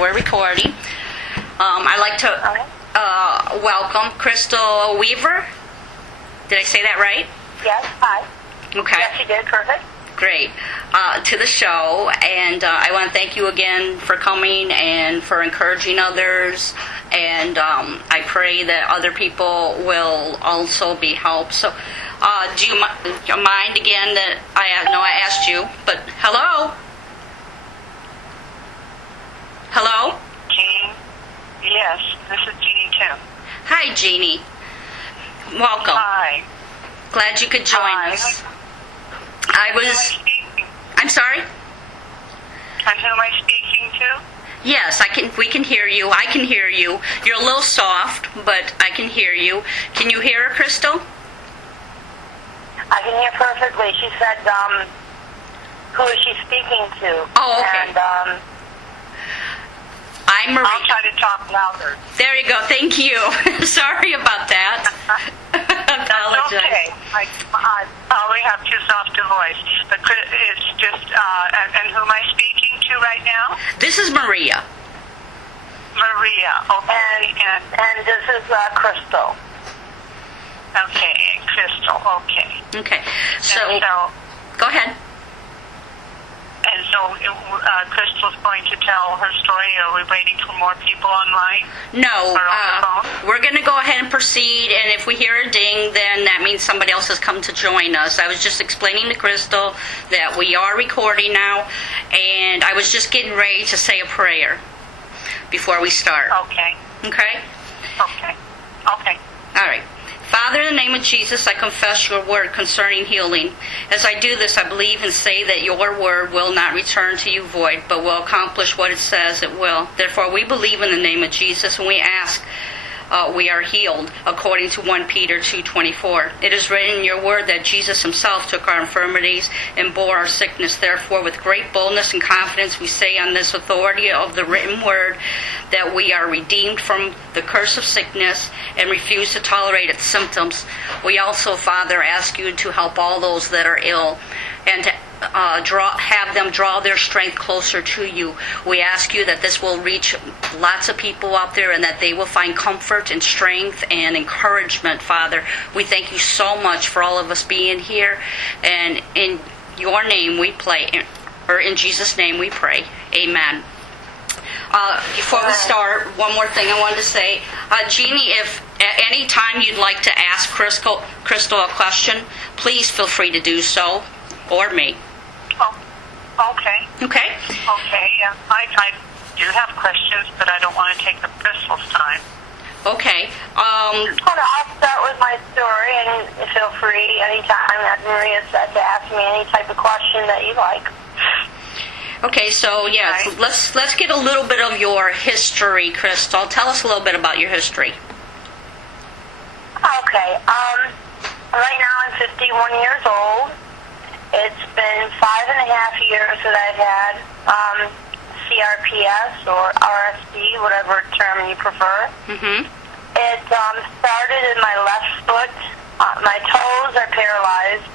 we're recording. I'd like to welcome Chrystal Weaver. Did I say that right? Yes, hi. Okay. Yes, you did. Perfect. Great. To the show, and I want to thank you again for coming and for encouraging others, and I pray that other people will also be helped. So, do you mind again that I asked you, but hello? Hello? Jean? Yes, this is Jeannie Kim. Hi, Jeannie. Welcome. Hi. Glad you could join Hi. us. Who am I speaking? I'm sorry? And who am I speaking to? Yes, we can hear you. I can hear you. You're a little soft, but I can hear you. Can you hear her, Chrystal? I can hear perfectly. She said, who is she speaking to? Oh, okay. And, I'm Marie. I'll try to talk louder. There you go. Thank you. Sorry about that. Apologize. Okay. I probably have too soft a voice. But it's just, and who am I speaking to right now? This is Maria. Maria. Okay. And this is Chrystal. Okay. Chrystal. Okay. Okay. So, so go ahead. And so Crystal's going to tell her story. Are we waiting for more people online? No. Or on the phone? We're going to go ahead and proceed, and if we hear a ding, then that means somebody else has come to join us. I was just explaining to Chrystal that we are recording now, and I was just getting ready to say a prayer before we start. Okay. Okay? Okay. Okay. All right. Father, in the name of Jesus, I confess your word concerning healing. As I do this, I believe and say that your word will not return to you void, but will accomplish what it says it will. Therefore, we believe in the name of Jesus, and we ask we are healed, according to 1 Peter 2:24. It is written in your word that Jesus himself took our infirmities and bore our sickness. Therefore, with great boldness and confidence, we say on this authority of the written word that we are redeemed from the curse of sickness and refuse to tolerate its symptoms. We also, Father, ask you to help all those that are ill and to have them draw their strength closer to you. We ask you that this will reach lots of people out there and that they will find comfort and strength and encouragement, Father. We thank you so much for all of us being here, and in your name we pray, or in Jesus' name we pray. Amen. Before we start, one more thing I wanted to say. Jeannie, if at any time you'd like to ask Chrystal a question, please feel free to do so, or me. Oh, okay. Okay? Okay, yeah. I do have questions, but I don't want to take up Crystal's time. Okay. I'll start with my story, and feel free anytime that Maria said to ask me any type of question that you like. Okay, so yes, right. let's get a little bit of your history, Chrystal. Tell us a little bit about your history. Okay. Right now I'm 51 years old. It's been 5.5 years that I've had CRPS or RSD, whatever term you prefer. Mm-hmm. It started in my left foot. My toes are paralyzed.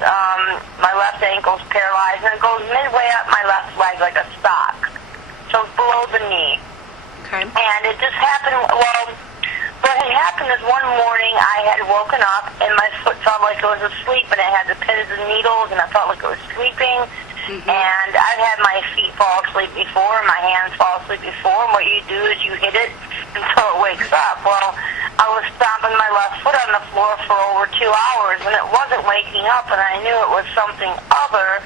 My left ankle's paralyzed, and it goes midway up my left leg like a sock. So it's below the knee. Okay. And it just happened, what had happened is one morning I had woken up and my foot felt like it was asleep, and it had the pins and needles, and I felt like it was sleeping. Mm-hmm. And I've had my feet fall asleep before, my hands fall asleep before, and what you do is you hit it until it wakes up. Well, I was stomping my left foot on the floor for over 2 hours, and it wasn't waking up, and I knew it was something other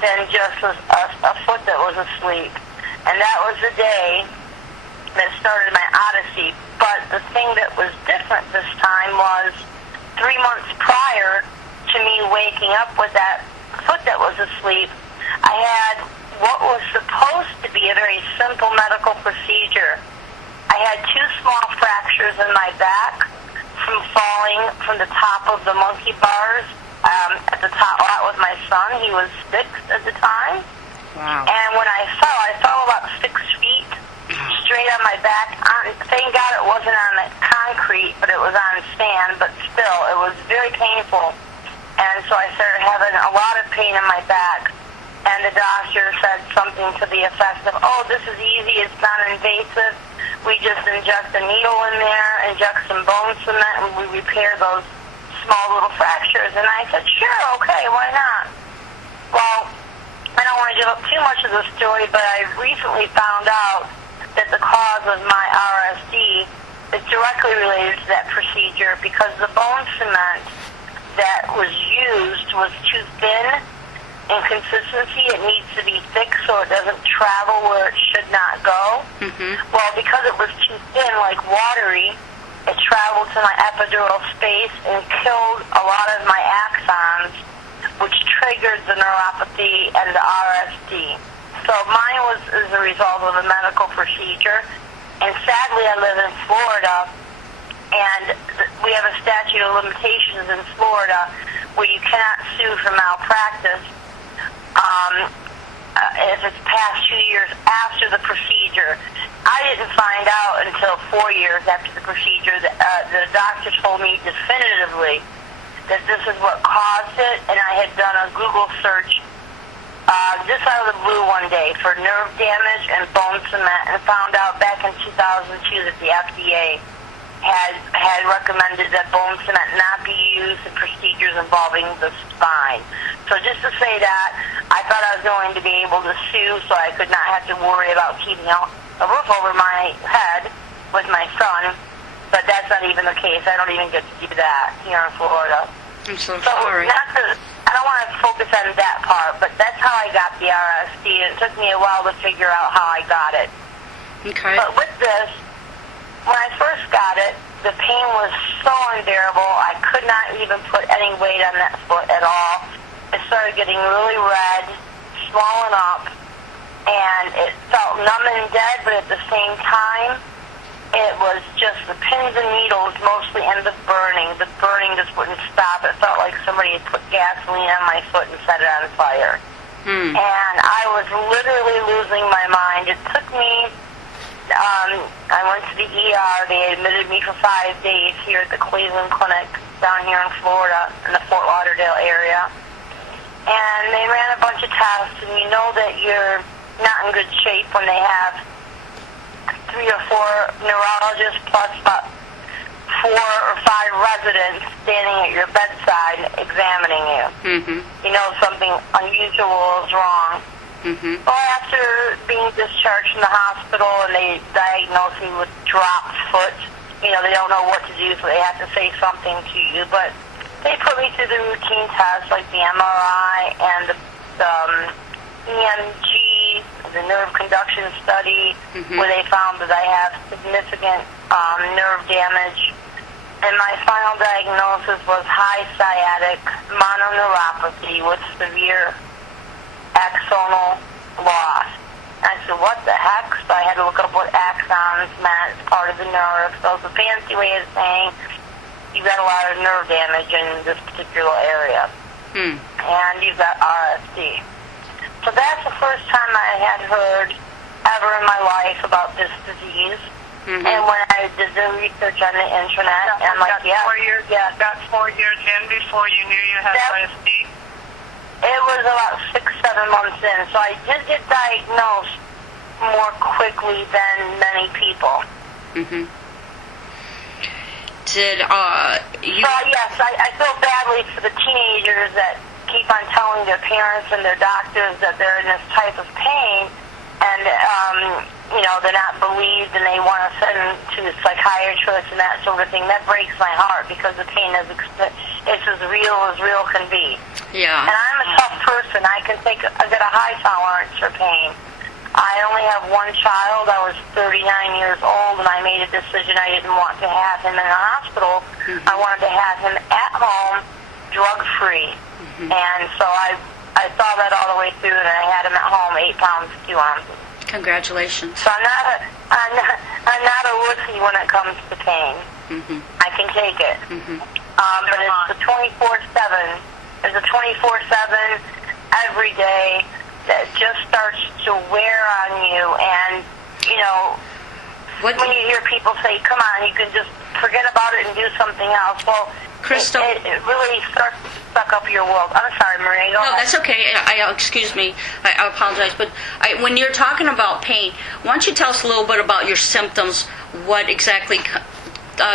than just a foot that was asleep. And that was the day that started my odyssey. But the thing that was different this time was 3 months prior to me waking up with that foot that was asleep, I had what was supposed to be a very simple medical procedure. I had 2 small fractures in my back from falling from the top of the monkey bars at the top. That was my son. He was 6 at the time. Wow. And when I fell about 6 feet straight on my back. Thank God it wasn't on the concrete, but it was on sand. But still, it was very painful. And so I started having a lot of pain in my back. And and the doctor said something to the effect of, oh, this is easy, it's not invasive. We just inject a needle in there, inject some bone cement, and we repair those small little fractures. And I said, sure, okay, why not? Well, I don't want to give up too much of the story, but I recently found out that the cause of my RSD is directly related to that procedure because the bone cement that was used was too thin in consistency. It needs to be thick so it doesn't travel where it should not go. Well, because it was too thin, like watery, it traveled to my epidural space and killed a lot of my axons, which triggered the neuropathy and the RSD. So mine was as a result of a medical procedure. And sadly, I live in Florida, and we have a statute of limitations in Florida where you cannot sue for malpractice if it's past 2 years after the procedure. I didn't find out until 4 years after the procedure. The doctor told me definitively that this is what caused it, and I had done a Google search just out of the blue one day for nerve damage and bone cement, and found out back in 2002 that the FDA had recommended that bone cement not be used in procedures involving the spine. So just to say that, I thought I was going to be able to sue so I could not have to worry about keeping a roof over my head with my son, but that's not even the case. I don't even get to do that here in Florida. I'm so sorry. I don't want to focus on that part, but that's how I got the RSD. It took me a while to figure out how I got it. Okay. But with this, when I first got it, the pain was so unbearable. I could not even put any weight on that foot at all. It started getting really red, swollen up, and it felt numb and dead, but at the same time, it was just the pins and needles mostly, and the burning. The burning just wouldn't stop. It felt like somebody had put gasoline on my foot and set it on fire. And I was literally losing my mind. It took me, I went to the ER. They admitted me for 5 days here at the Cleveland Clinic down here in Florida in the Fort Lauderdale area. And they ran a bunch of tests, and you know that you're not in good shape when they have 3 or 4 neurologists plus about 4 or 5 residents standing at your bedside examining you. You know something unusual is wrong. Well, after being discharged from the hospital and they diagnosed me with dropped foot, you know, they don't know what to do, so they have to say something to you. But they put me through the routine tests like the MRI and the EMG, the nerve conduction study, where they found that I have significant nerve damage. And my final diagnosis was high sciatic mononeuropathy with severe axonal loss. And I said, what the heck? So I had to look up what axons meant. It's part of the nerve. So it's a fancy way of saying you've got a lot of nerve damage in this particular area. And you've got RSD. So that's the first time I had heard ever in my life about this disease. And when I did the research on the internet, I'm like, That's 4 years in before you knew you had RSD? It was about 6-7 months in. So I did get diagnosed more quickly than many people. Did you... So yes, I feel badly for the teenagers that keep on telling their parents and their doctors that they're in this type of pain, and you know, they're not believed, and they want to send them to psychiatrists and that sort of thing. That breaks my heart because the pain is it's as real can be. Yeah. And I'm a tough person. I got a high tolerance for pain. I only have one child. I was 39 years old, and I made a decision I didn't want to have him in a hospital. I wanted to have him at home, drug-free. And so I saw that all the way through, and I had him at home, 8 pounds, 2 ounces. Congratulations. So I'm not a wussy when it comes to pain. I can take it. But it's the 24/7. It's a 24/7 every day that just starts to wear on you. And you know, when you hear people say, "Come on, you can just forget about it and do something else. Well, Chrystal, it really starts to suck up your world. I'm sorry, Maria. Go no, ahead. that's okay. Excuse me. I apologize. But when you're talking about pain, why don't you tell us a little bit about your symptoms? What exactly?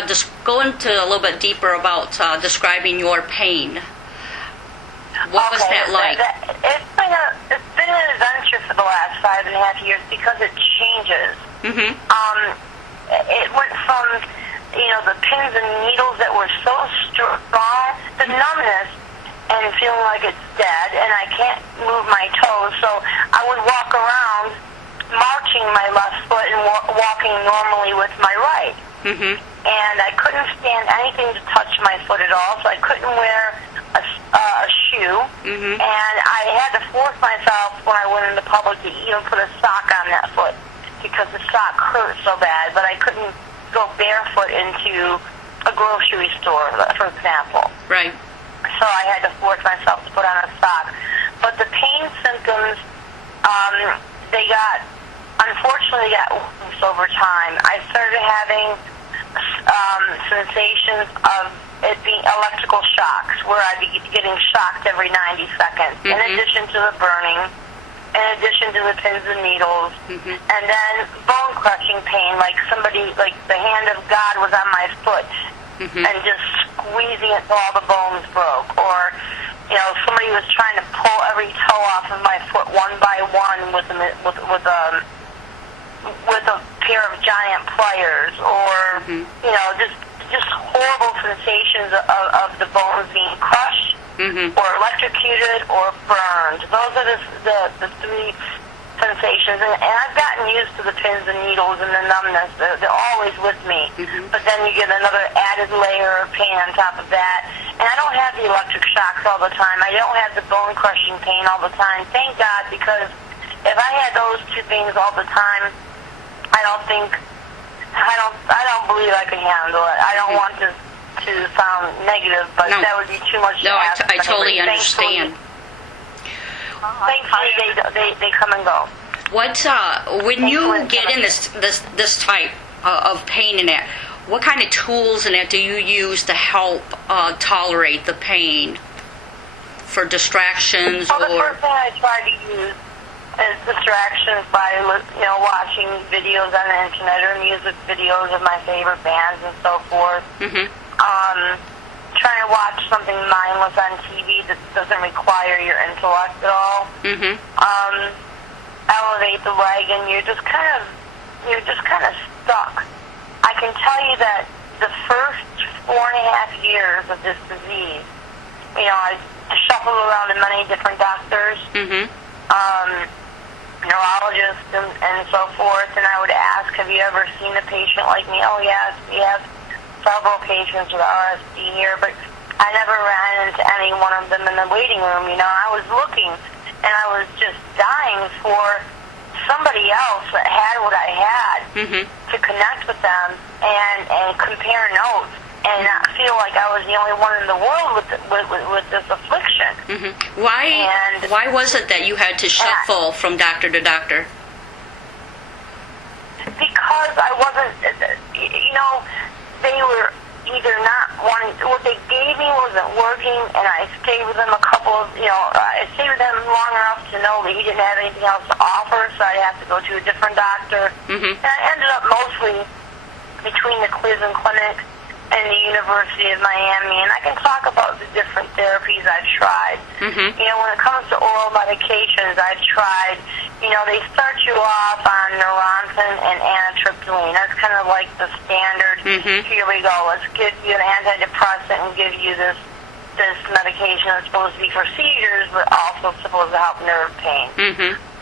Just go into a little bit deeper about describing your pain. What was that like? It's been an adventure for the last 5.5 years because it changes. Mm-hmm. It went from, the pins and needles that were so strong, the numbness, and feeling like it's dead, and I can't move my toes. So I would walk around marching my left foot and walking normally with my right. Mm-hmm. And I couldn't stand anything to touch my foot at all, so I couldn't wear a shoe. Mm-hmm. And I had to force myself when I went into public to even put a sock on that foot because the sock hurt so bad, but I couldn't go barefoot into a grocery store, for example. Right. So I had to force myself to put on a sock. But the pain symptoms, unfortunately got worse over time. I started having sensations of it being electrical shocks, where I'd be getting shocked every 90 seconds, in addition to the burning, in addition to the pins and needles, and then bone-crushing pain, like the hand of God was on my foot, and just squeezing it till all the bones broke, or somebody was trying to pull every toe off of my foot one by one with a pair of giant pliers, or just horrible sensations of the bones being crushed, or electrocuted, or burned. Those are the three sensations, and I've gotten used to the pins and needles and the numbness. They're always with me. But then you get another added layer of pain on top of that. And I don't have the electric shocks all the time. I don't have the bone-crushing pain all the time. Thank God, because if I had those two things all the time, I don't believe I can handle it. I don't want to sound negative, but No. that would be too much to ask. I totally understand. Thankfully, they come and go. When you get in this type of pain in that, what kind of tools in that do you use to help tolerate the pain? For distractions, Well, the first thing I try to use is distractions by watching videos on the internet or music videos of my favorite bands and so forth. Trying to watch something mindless on TV that doesn't require your intellect at all. Elevate the leg, and you're just kind of stuck. I can tell you that the first 4.5 years of this disease, I shuffled around to many different doctors, neurologists, and so forth, and I would ask, have you ever seen a patient like me? Oh, yes, we have several patients with RSD here, but I never ran into any one of them in the waiting room. I was looking, and I was just dying for somebody else that had what I had to connect with them and compare notes and not feel like I was the only one in the world with this affliction. Why was it that you had to shuffle from doctor to doctor? Because I wasn't, they were either not wanting, what they gave me wasn't working, and I stayed with them I stayed with them long enough to know that he didn't have anything else to offer, so I'd have to go to a different doctor. And I ended up mostly between the Cleveland Clinic and the University of Miami, and I can talk about the different therapies I've tried. When it comes to oral medications, I've tried, they start you off on Neurontin and amitriptyline. That's kind of like the standard, here we go, let's give you an antidepressant and give you this medication that's supposed to be for seizures, but also supposed to help nerve pain.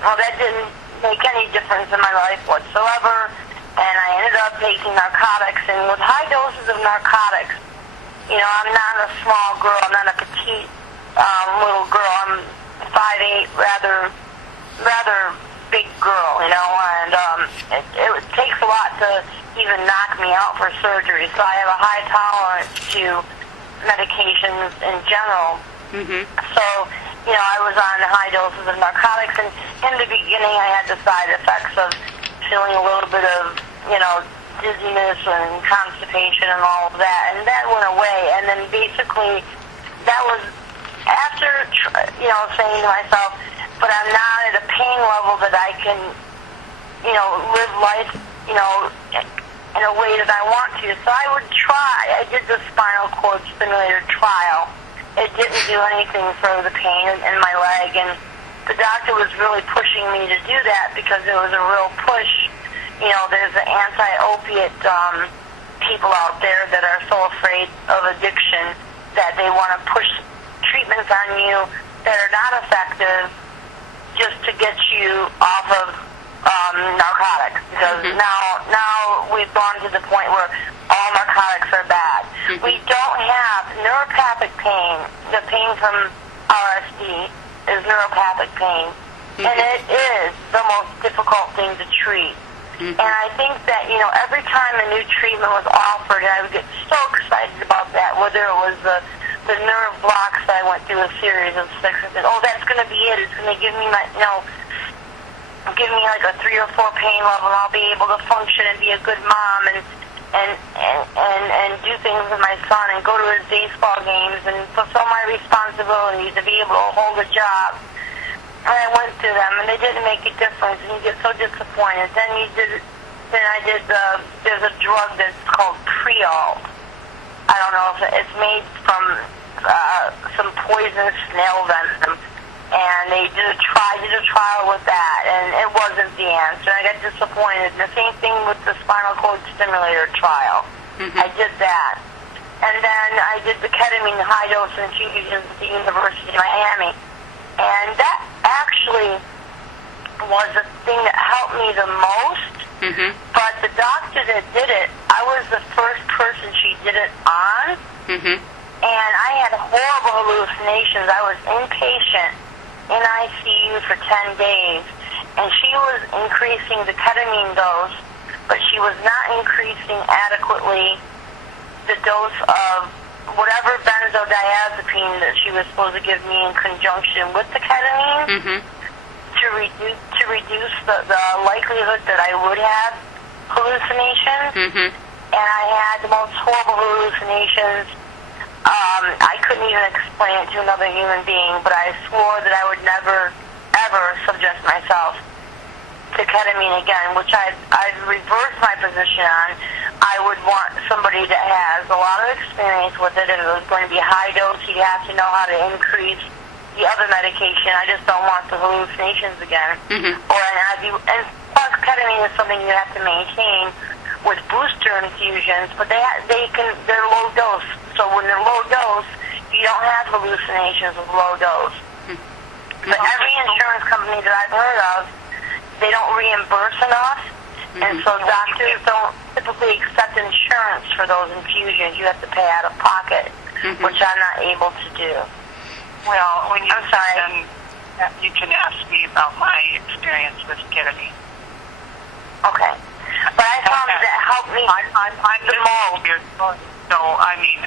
Well, that didn't make any difference in my life whatsoever, and I ended up taking narcotics, and with high doses of narcotics, I'm not a small girl, I'm not a petite little girl, I'm 5'8", rather big girl, and it takes a lot to even knock me out for surgery, so I have a high tolerance to medications in general. So, I was on high doses of narcotics, and in the beginning I had the side effects of feeling a little bit of, dizziness and constipation and all of that, and that went away. And then basically, that was after, saying to myself, but I'm not at a pain level that I can, live life, in a way that I want to. So I would try. I did the spinal cord stimulator trial. It didn't do anything for the pain in my leg, and the doctor was really pushing me to do that because it was a real push. There's the anti-opiate people out there that are so afraid of addiction that they want to push treatments on you that are not effective just to get you off of narcotics. Because now we've gone to the point where all narcotics are bad. We don't have neuropathic pain. The pain from RSD is neuropathic pain. And it is the most difficult thing to treat. And I think that, every time a new treatment was offered, I would get so excited about that, whether it was the nerve blocks that I went through a series of 6 and said, that's going to be it. It's going to give me give me like a 3 or 4 pain level, and I'll be able to function and be a good mom and do things with my son and go to his baseball games and fulfill my responsibilities and be able to hold a job. And I went through them, and they didn't make a difference, and you get so disappointed. Then I did there's a drug that's called Chrystal. I don't know if it's made from some poisonous snail venom, and they did a trial with that, and it wasn't the answer. I got disappointed. And the same thing with the spinal cord stimulator trial. I did that. And then I did the ketamine high-dose infusions at the University of Miami. And that actually was the thing that helped me the most. But the doctor that did it, I was the first person she did it on. And I had horrible hallucinations. I was inpatient in ICU for 10 days. And she was increasing the ketamine dose, but she was not increasing adequately the dose of whatever benzodiazepine that she was supposed to give me in conjunction with the ketamine to reduce the likelihood that I would have hallucinations. And I had the most horrible hallucinations. I couldn't even explain it to another human being, but I swore that I would never, ever subject myself to ketamine again, which I'd reversed my position on. I would want somebody that has a lot of experience with it. If it was going to be high dose, you'd have to know how to increase the other medication. I just don't want the hallucinations again. And plus, ketamine is something you have to maintain with booster infusions, but they're low dose. So when they're low dose, you don't have hallucinations with low dose. But every insurance company that I've heard of, they don't reimburse enough, and so doctors don't typically accept insurance for those infusions. You have to pay out of pocket, which I'm not able to do. Well, when I'm sorry. You can ask me about my experience with ketamine. Okay. But I found that helped me I'm the most. here, so, I mean,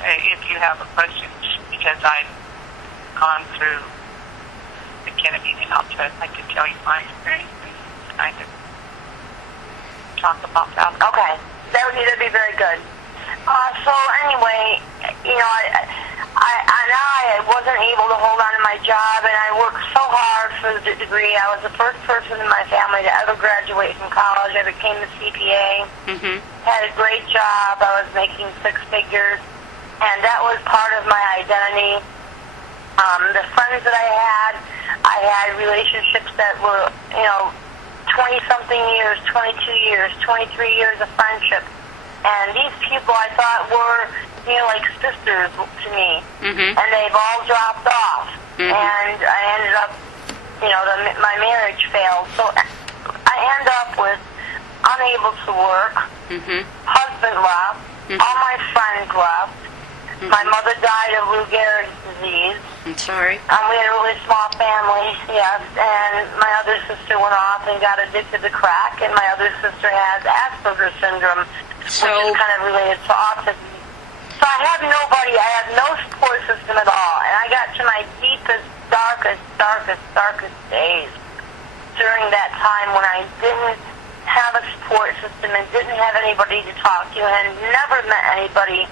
if you have a question, because I've gone through the ketamine, and I can tell you my experience and kind of talk about that. Okay. That'd be very good. So anyway, I wasn't able to hold on to my job, and I worked so hard for the degree. I was the first person in my family to ever graduate from college. I became a CPA. Had a great job. I was making 6 figures, and that was part of my identity. The friends that I had relationships that were, 20-something years, 22 years, 23 years of friendship. And these people I thought were, like sisters to me. And they've all dropped off. And I ended up, my marriage failed. So I end up with unable to work, husband left, all my friends left. My mother died of Lou Gehrig's disease. I'm sorry. We had a really small family, yes, and my other sister went off and got addicted to crack, and my other sister has Asperger's syndrome, which is kind of related to autism. So I have nobody, I have no support system at all, and I got to my deepest, darkest days during that time when I didn't have a support system and didn't have anybody to talk to and never met anybody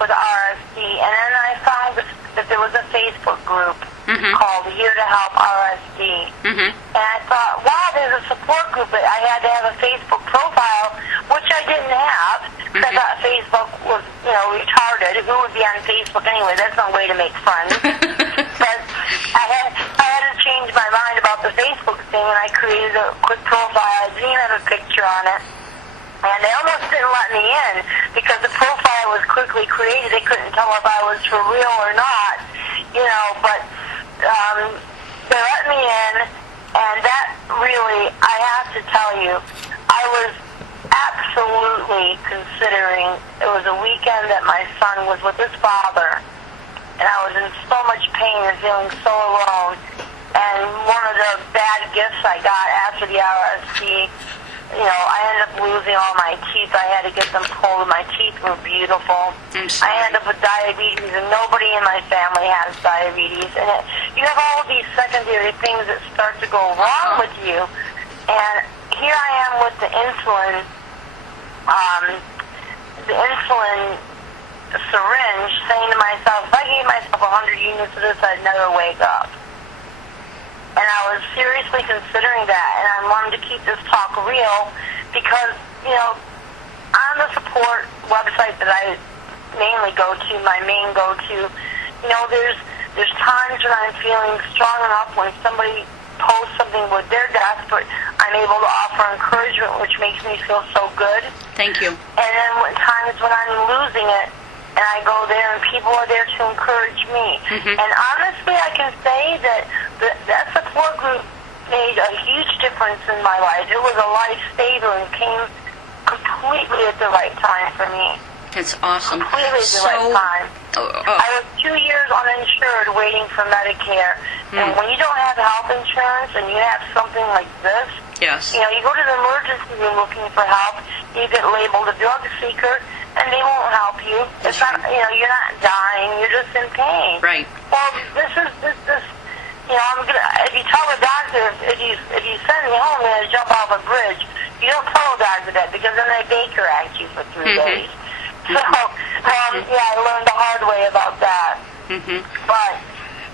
with RSD. And then I found that there was a Facebook group called Here to Help RSD. And I thought, wow, there's a support group. But I had to have a Facebook profile, which I didn't have, because I thought Facebook was, retarded. Who would be on Facebook anyway? That's no way to make friends. But I had to change my mind about the Facebook thing, and I created a quick profile. I didn't even have a picture on it. And they almost didn't let me in because the profile was quickly created. They couldn't tell if I was for real or not, but they let me in, and that really, I have to tell you, I was absolutely considering, it was a weekend that my son was with his father, and I was in so much pain and feeling so alone. And one of the bad gifts I got after the RSD, I ended up losing all my teeth. I had to get them pulled, and my teeth were beautiful. I ended up with diabetes, and nobody in my family has diabetes. And you have all of these secondary things that start to go wrong with you. And here I am with the insulin syringe, saying to myself, if I gave myself 100 units of this, I'd never wake up. And I was seriously considering that, and I wanted to keep this talk real because, on the support website that I mainly go to, my main go-to, there's times when I'm feeling strong enough when somebody posts something where they're desperate, I'm able to offer encouragement, which makes me feel so good. Thank you. And then times when I'm losing it, and I go there, and people are there to encourage me. And honestly, I can say that that support group made a huge difference in my life. It was a lifesaver and came completely at the right time for me. That's awesome. Completely at the right time. I was 2 years uninsured waiting for Medicare. And when you don't have health insurance and you have something like this, yes, you go to the emergency room looking for help, you get labeled a drug seeker, and they won't help you. It's not, you're not dying, you're just in pain. Right. Well, this, I'm gonna, if you tell the doctor, if you send me home, I'm gonna jump off a bridge, you don't tell the doctor that because then they Baker Act you for 3 days. So, I learned the hard way about that. But,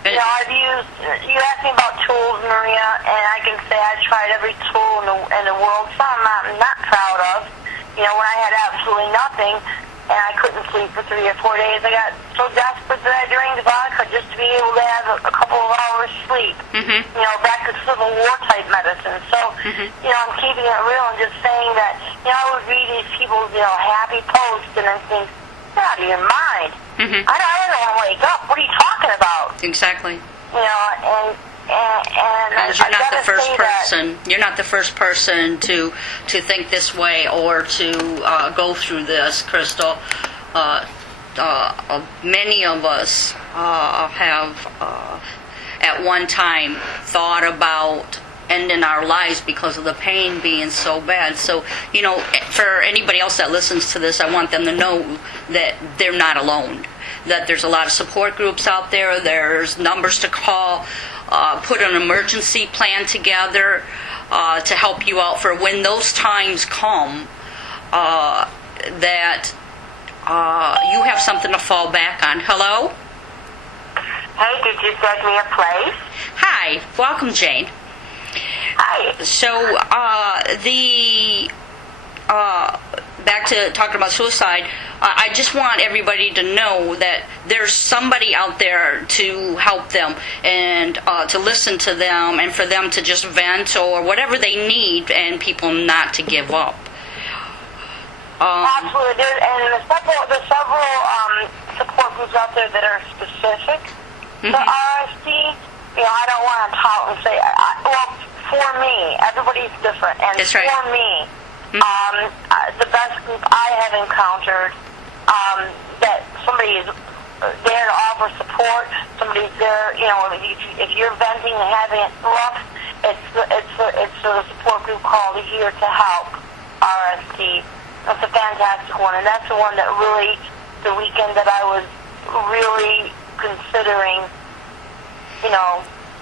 I've used, you asked me about tools, Maria, and I can say I tried every tool in the world, some I'm not proud of. When I had absolutely nothing, and I couldn't sleep for 3 or 4 days, I got so desperate that I drank vodka just to be able to have a couple of hours sleep. Back to Civil War type medicine. So, I'm keeping it real and just saying that, I would read these people's, happy posts and I think, get out of your mind. I don't want to wake up. What are you talking about? Exactly. And you're not the first person. You're not the first person to think this way or to go through this, Chrystal. Many of us have at one time thought about ending our lives because of the pain being so bad. So, for anybody else that listens to this, I want them to know that they're not alone. That there's a lot of support groups out there. There's numbers to call. Put an emergency plan together to help you out for when those times come, that you have something to fall back on. Hello? Hey, did you send me a place? Hi. Welcome, Jane. Hi. So, back to talking about suicide, I just want everybody to know that there's somebody out there to help them and to listen to them and for them to just vent or whatever they need and people not to give up. Absolutely. There's several support groups out there that are specific to RSD. I don't want to talk and say, for me, everybody's different. And That's right. For me, the best group I have encountered, that somebody is there to offer support, somebody's there, if you're venting and having it rough, it's a support group called Here to Help RSD. That's a fantastic one, and that's the one that really, the weekend that I was really considering,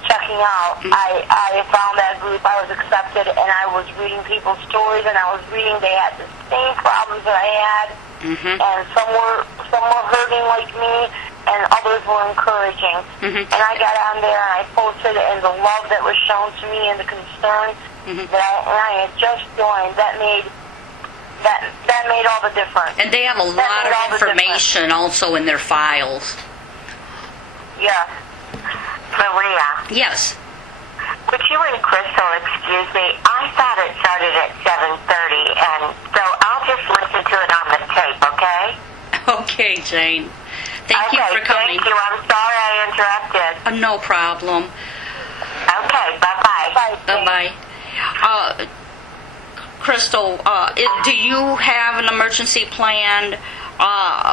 checking walking out, I found that group. I was accepted, and I was reading people's stories, and I was reading they had the same problems that I had, and some were hurting like me, and others were encouraging. And I got on there, and I posted, and the love that was shown to me, and the concern that I had just joined, that made all the difference. And they have a lot of information also in their files. Yes. Maria, Yes. would you and Chrystal excuse me? I thought it started at 7:30, and so I'll just listen to it on the tape, okay? Okay, Jane. Thank you for coming. Thank you. I'm sorry I interrupted. No problem. Okay, bye-bye. Bye-bye. Chrystal, do you have an emergency plan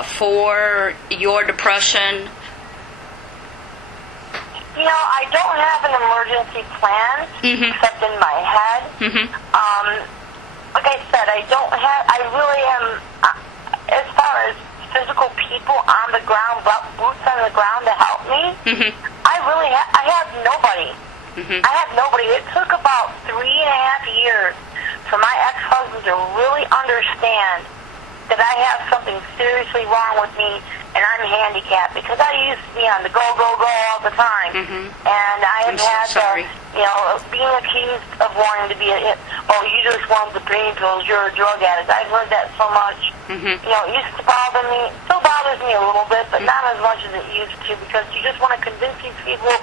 for your depression? You know, I don't have an emergency plan except in my head. Like I said, I really am, as far as physical people on the ground, boots on the ground to help me, I have nobody. I have nobody. It took about 3.5 years for my ex-husband to really understand that I have something seriously wrong with me and I'm handicapped, because I used to be on the go all the time. And I have had being accused of wanting to be you just want the pain pills, you're a drug addict. I've heard that so much. You know, it used to bother me. It still bothers me a little bit, but not as much as it used to, because you just want to convince these people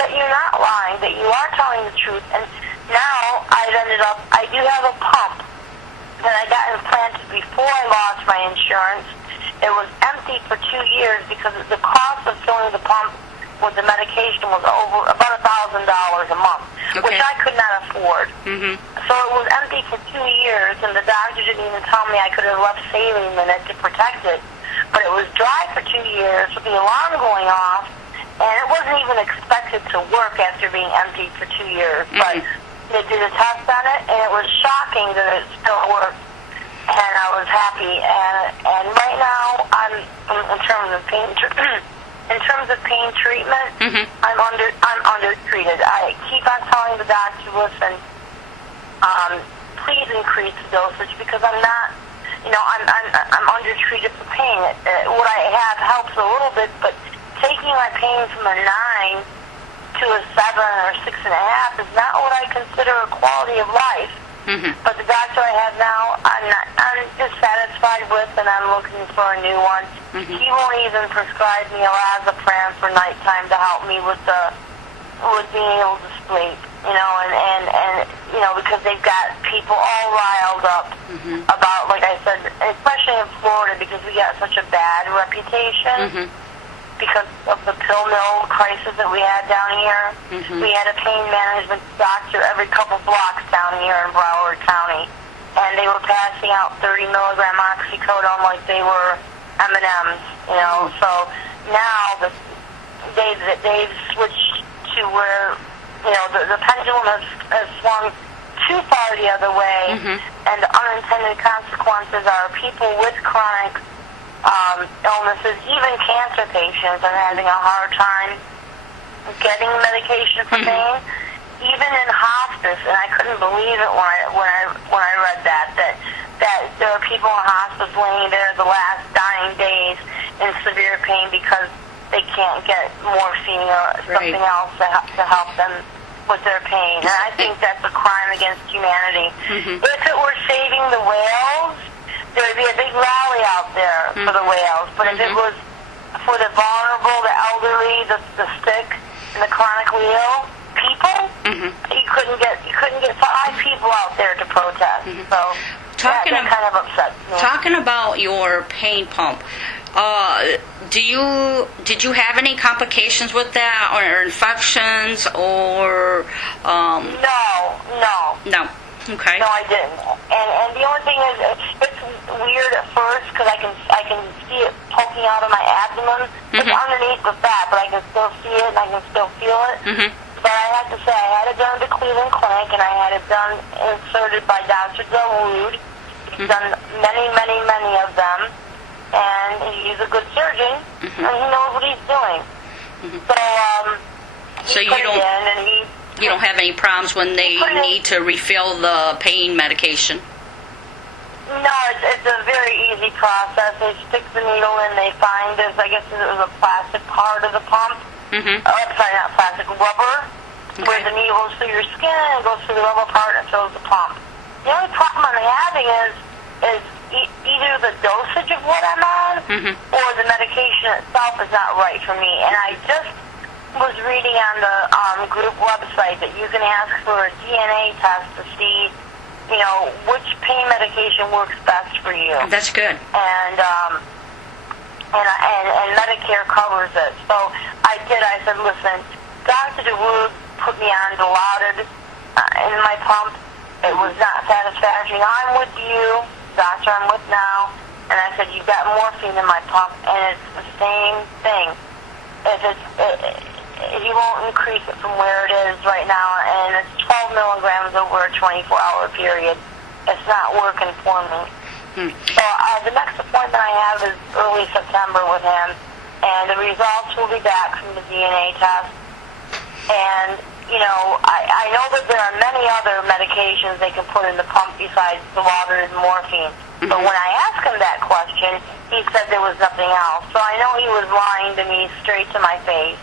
that you're not lying, that you are telling the truth. And now I do have a pump that I got implanted before I lost my insurance. It was empty for 2 years because the cost of filling the pump with the medication was over about $1,000 a month, which I could not afford. So it was empty for 2 years, and the doctor didn't even tell me I could have left saline in it to protect it. But it was dry for 2 years with the alarm going off, and it wasn't even expected to work after being empty for 2 years. But they did a test on it, and it was shocking that it still worked. And I was happy, and right now I'm in terms of pain treatment, I'm undertreated. I keep on telling the doctor, listen, please increase the dosage, because I'm not, I'm undertreated for pain. What I have helps a little bit, but taking my pain from a 9 to a 7 or 6.5 is not what I consider a quality of life. But the doctor I have now, I'm dissatisfied with, and I'm looking for a new one. He won't even prescribe me lorazepam for nighttime to help me with being able to sleep. And because they've got people all riled up about, like I said, especially in Florida, because we got such a bad reputation. Because of the pill mill crisis that we had down here. We had a pain management doctor every couple blocks down here in Broward County, and they were passing out 30 milligram oxycodone like they were M&Ms, So now they've switched to where, the pendulum has swung too far the other way, and the unintended consequences are people with chronic illnesses, even cancer patients, are having a hard time getting medication for pain, even in hospice. And I couldn't believe it when I read that there are people in hospice laying there the last dying days in severe pain because they can't get morphine or something else to help them with their pain. And I think that's a crime against humanity. If it were saving the whales, there would be a big rally out there for the whales. But if it was for the vulnerable, the elderly, the sick, and the chronically ill people, you couldn't get 5 people out there to protest. So that kind of upsets me. Talking about your pain pump, did you have any complications with that, or infections, or No. Okay. No, I didn't. And the only thing is, it's weird at first because I can see it poking out of my abdomen. It's underneath the fat, but I can still see it and I can still feel it. But I have to say, I had it done at the Cleveland Clinic, and I had it done inserted by Dr. Dawood. He's done many of them, and he's a good surgeon, and he knows what he's doing. So So he you put don't. it in, and you don't have any problems when they need to refill the pain medication? No, it's a very easy process. They stick the needle in. They find this, I guess it was a plastic part of the pump. Mm-hmm. I'm sorry, not plastic, rubber, where the needle goes through your skin and goes through the rubber part and fills the pump. The only problem I'm having is either the dosage of what I'm on or the medication itself is not right for me. And I just was reading on the group website that you can ask for a DNA test to see, you know, which pain medication works best for you. That's good. And Medicare covers it. So I said, listen, Dr. DeWood put me on Dilaudid in my pump. It was not satisfactory. I'm with you, doctor, I'm with now. And I said, you've got morphine in my pump, and it's the same thing. He won't increase it from where it is right now, and it's 12 milligrams over a 24-hour period. It's not working for me. So the next appointment I have is early September with him, and the results will be back from the DNA test. And, you know, I know that there are many other medications they can put in the pump besides Dilaudid and morphine. But when I asked him that question, he said there was nothing else. So I know he was lying to me straight to my face.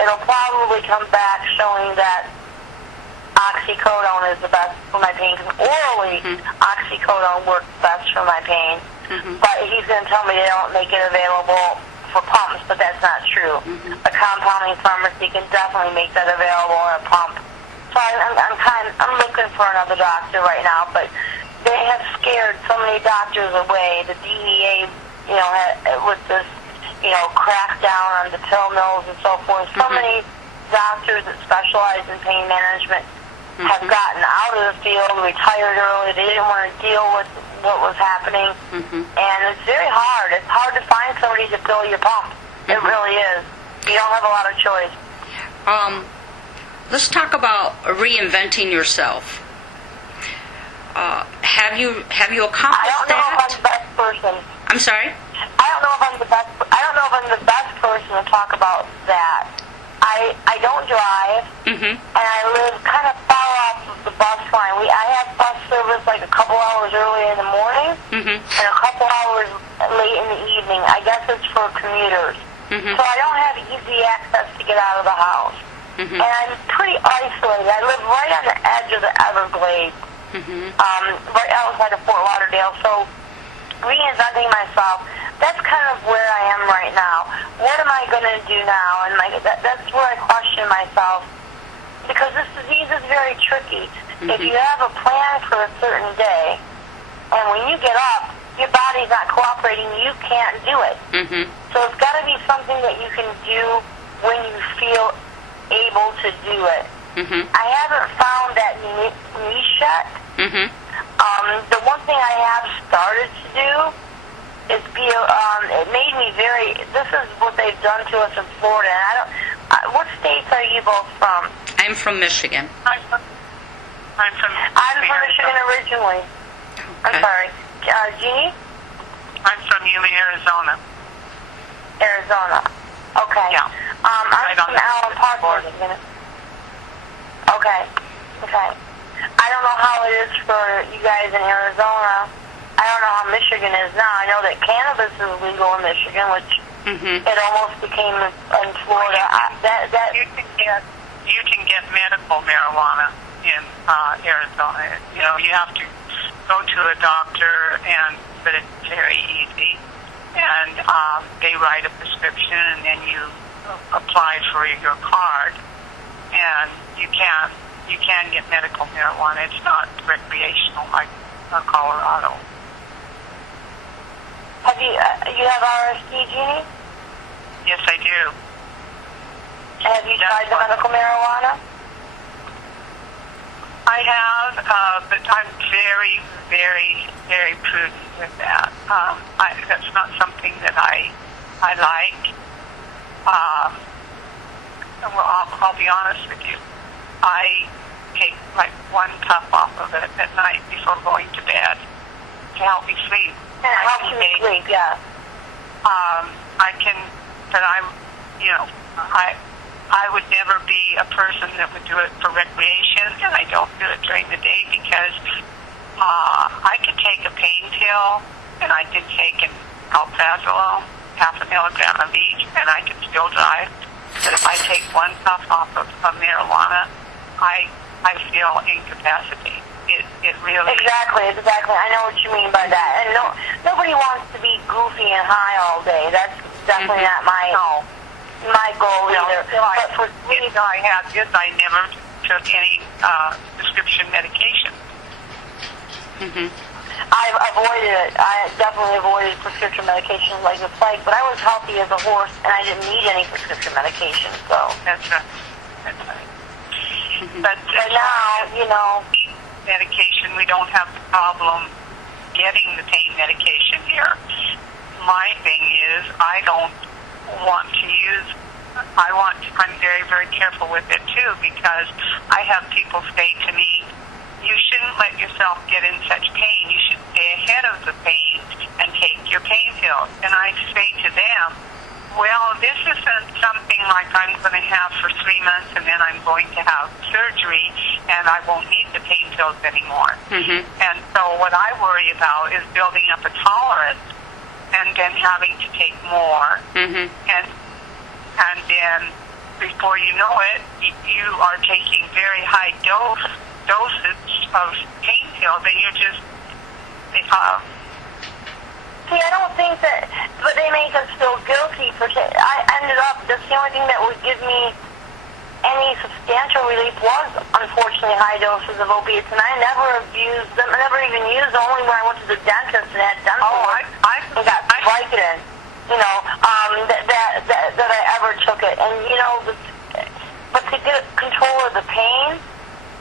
It'll probably come back showing that oxycodone is the best for my pain, because orally oxycodone works best for my pain. But he's going to tell me they don't make it available for pumps, but that's not true. A compounding pharmacy can definitely make that available in a pump. So I'm looking for another doctor right now, but they have scared so many doctors away. The DEA, you know, with this, you know, crackdown on the pill mills and so forth. So many doctors that specialize in pain management have gotten out of the field, retired early. They didn't want to deal with what was happening. And it's very hard. It's hard to find somebody to fill your pump. It really is. You don't have a lot of choice. Let's talk about reinventing yourself. Have you accomplished I don't know that? if I'm the best person. I'm sorry? I don't know if I'm the best person to talk about that. I don't drive, and I live kind of far off of the bus line. I have bus service like a couple hours early in the morning and a couple hours late in the evening. I guess it's for commuters. So I don't have easy access to get out of the house. And I'm pretty isolated. I live right on the edge of the Everglades, right outside of Fort Lauderdale. So reinventing myself, that's kind of where I am right now. What am I going to do now? And that's where I question myself, because this disease is very tricky. If you have a plan for a certain day, and when you get up, your body's not cooperating, you can't do it. So it's got to be something that you can do when you feel able to do it. I haven't found that niche yet. The one thing I have started to do is it made me very, this is what they've done to us in Florida. And what states are you both from? I'm from Michigan. I'm from Michigan originally. I'm sorry. Jeannie? I'm from Ely, Arizona. Arizona. Okay. Yeah. I'm Right on from the Allen Park, border. Michigan. Okay. I don't know how it is for you guys in Arizona. I don't know how Michigan is now. I know that cannabis is legal in Michigan, which it almost became in Florida. You can get medical marijuana in Arizona. You know, you have to go to a doctor, but it's very easy. And they write a prescription, and then you apply for your card, and you can get medical marijuana. It's not recreational like Colorado. Have you have RSD, Jeannie? Yes, I do. Have you tried the medical marijuana? I have, but I'm very, very, very prudent with that. That's not something that I like. Well, I'll be honest with you. I take like one puff off of it at night before going to bed to help me sleep. And it helps you sleep, yeah. I would never be a person that would do it for recreation, and I don't do it during the day because I could take a pain pill, and I could take an alprazolam, 0.5 milligram of each, and I could still drive. But if I take one puff off of marijuana, I feel incapacitated. It really... Exactly. I know what you mean by that. And nobody wants to be goofy and high all day. That's definitely not my goal either. But for me, I had this, I never took any prescription medication. I've avoided it. I definitely avoided prescription medication like the plague, but I was healthy as a horse, and I didn't need any prescription medication, so... That's right. But now, medication, we don't have the problem getting the pain medication here. My thing is, I don't want to use... I'm very, very careful with it, too, because I have people say to me, you shouldn't let yourself get in such pain. You should stay ahead of the pain and take your pain pills. And I say to them, well, this isn't something like I'm going to have for 3 months and then I'm going to have surgery and I won't need the pain pills anymore. And so what I worry about is building up a tolerance and then having to take more. And then before you know it, you are taking very high dosage of pain pills, and you're just... See, I don't think that... But they make us feel guilty for... I ended up... That's the only thing that would give me any substantial relief was, unfortunately, high doses of opiates, and I never abused them. I never even used them, only when I went to the dentist and had dental work and got Vicodin. That I ever took it. And, but to get control of the pain,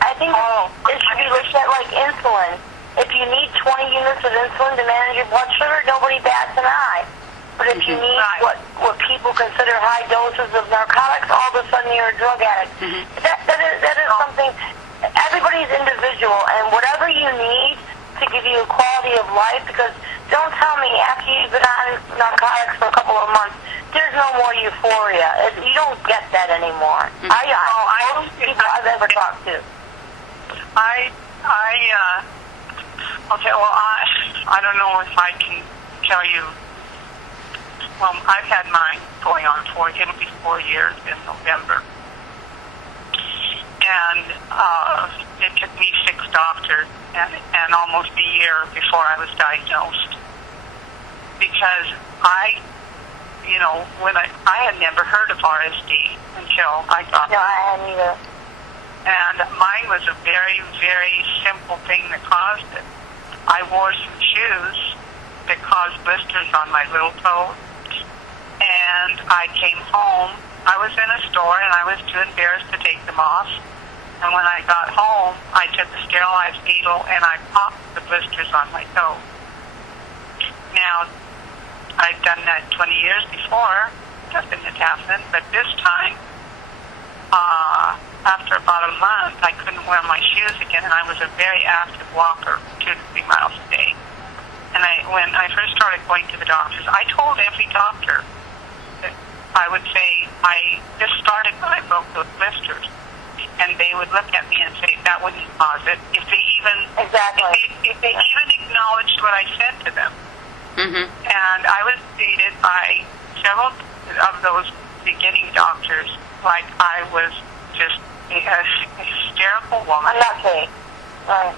I think it should be looked at like insulin. If you need 20 units of insulin to manage your blood sugar, nobody bats an eye. But if you need what people consider high doses of narcotics, all of a sudden you're a drug addict. That is something... Everybody's individual, and whatever you need to give you a quality of life, because don't tell me after you've been on narcotics for a couple of months, there's no more euphoria. You don't get that anymore. Most people I've ever talked to. Okay, well, I don't know if I can tell you. Well, I've had mine going on it'll be 4 years in November. And it took me 6 doctors and almost a year before I was diagnosed. Because when I had never heard of RSD until I got No, I hadn't either. And mine was a very, very simple thing that caused it. I wore some shoes that caused blisters on my little toe. And I came home. I was in a store, and I was too embarrassed to take them off. And when I got home, I took a sterilized needle, and I popped the blisters on my toe. Now, I'd done that 20 years before. Nothing had happened. But this time, after about a month, I couldn't wear my shoes again, and I was a very active walker, 2 to 3 miles a day. And when I first started going to the doctors, I told every doctor that I would say, I just started when I broke those blisters. And they would look at me and say, that wouldn't cause it. If they even even acknowledged what I said to them. And I was treated by several of those beginning doctors like I was just a hysterical woman. I'm not kidding. Right.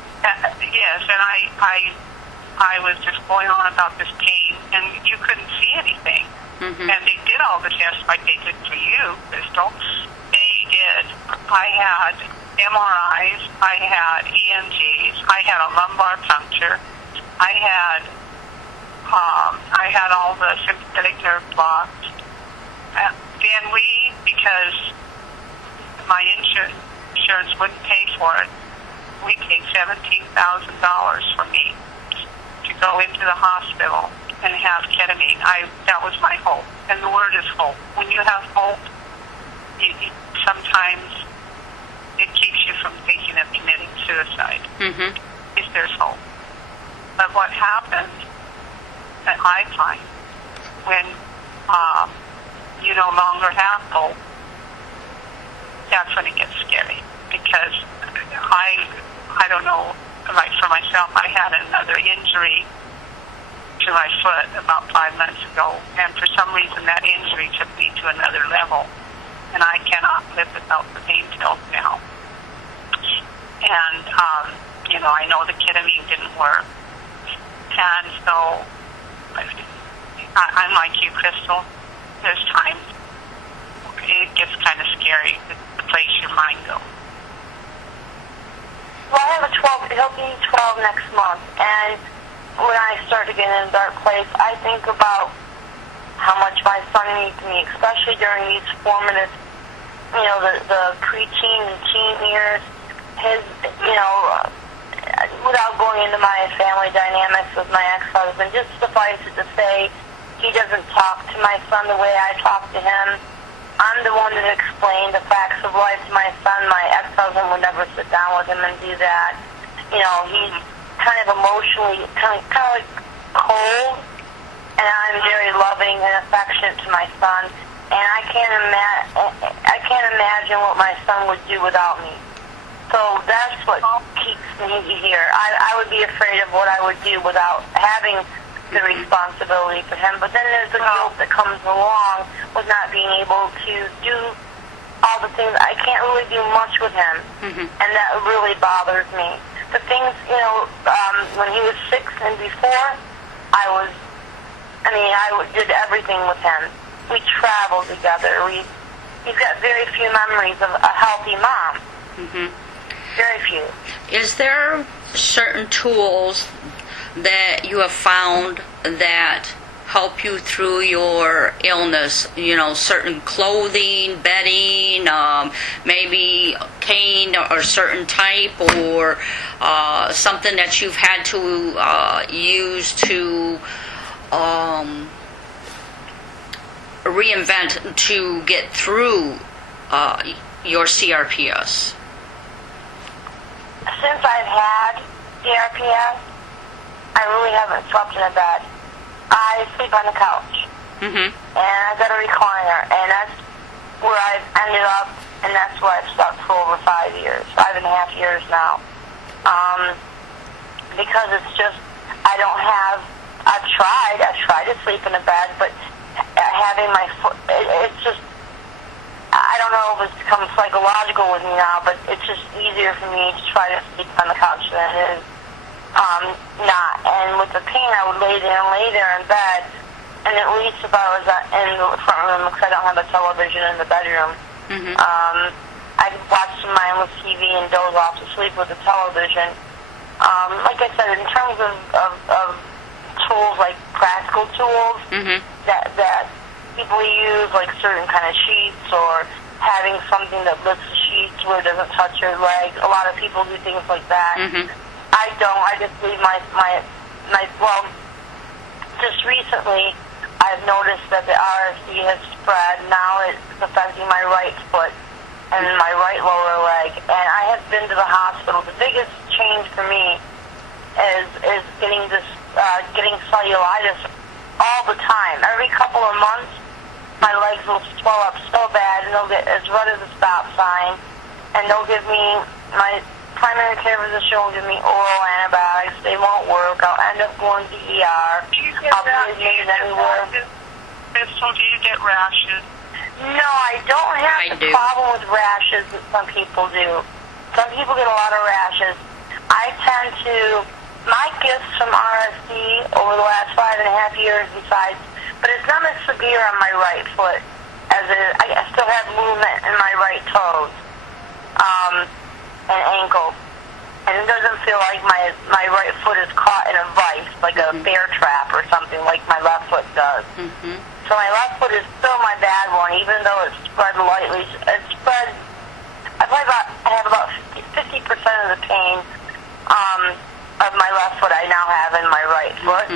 Yes, and I was just going on about this pain, and you couldn't see anything. And they did all the tests like they did for you, Chrystal. They did. I had MRIs, I had EMGs, I had a lumbar puncture, I had all the sympathetic nerve blocks. Then because my insurance wouldn't pay for it, we paid $17,000 for me to go into the hospital and have ketamine. That was my hope, and the word is hope. When you have hope, sometimes it keeps you from thinking of committing suicide. If there's hope. But what happens, that I find, when you no longer have hope, that's when it gets scary, because I don't know, like for myself, I had another injury to my foot about 5 months ago, and for some reason that injury took me to another level, and I cannot live without the pain pills now. And, I know the ketamine didn't work, and so I'm like you, Chrystal. There's times it gets kind of scary, the place your mind goes. Well, I have a 12, he'll be 12 next month, and when I start to get in a dark place, I think about how much my son needs me, especially during these formative, the preteen and teen years. Without going into my family dynamics with my ex-husband, just suffice it to say, he doesn't talk to my son the way I talk to him. I'm the one that explained the facts of life to my son. My ex-husband would never sit down with him and do that. He's kind of emotionally, kind of like cold, and I'm very loving and affectionate to my son. And I can't imagine what my son would do without me. So that's what keeps me here. I would be afraid of what I would do without having the responsibility for him. But then there's the guilt that comes along with not being able to do all the things. I can't really do much with him, and that really bothers me. The things, when he was 6 and before, I did everything with him. We traveled together. We've got very few memories of a healthy mom. Very few. Is there certain tools that you have found that help you through your illness? Certain clothing, bedding, maybe cane or certain type, or something that you've had to use to reinvent to get through your CRPS? Since I've had CRPS, I really haven't slept in a bed. I sleep on the couch. And I've got a recliner, and that's where I've ended up, and that's where I've slept for over 5 years, 5.5 years now. Because it's just, I've tried to sleep in a bed, but having my foot, it's just, I don't know if it's become psychological with me now, but it's just easier for me to try to sleep on the couch than it is not. And with the pain, I would lay there in bed, and at least if I was in the front room, because I don't have a television in the bedroom, I'd watch some mindless TV and doze off to sleep with the television. Like I said, in terms of tools, like practical tools that people use, like certain kind of sheets, or having something that lifts the sheets where it doesn't touch your leg. A lot of people do things like that. I don't. I just leave my just recently, I've noticed that the RSD has spread. Now it's affecting my right foot and my right lower leg. And I have been to the hospital. The biggest change for me is getting cellulitis all the time. Every couple of months, my legs will swell up so bad, and they'll get as red as a stop sign. And they'll give me, my primary care physician will give me oral antibiotics. They won't work. I'll end up going to ER. Do you get rashes? Chrystal, do you get rashes? No, I don't have the problem with rashes that some people do. Some people get a lot of rashes. I tend to, my gifts from RSD over the last 5.5 years besides, but it's not as severe on my right foot as it is. I still have movement in my right toes and ankles. And it doesn't feel like my right foot is caught in a vice, like a bear trap or something, like my left foot does. So my left foot is still my bad one, even though it's spread lightly. It's spread, I have about 50% of the pain of my left foot I now have in my right foot.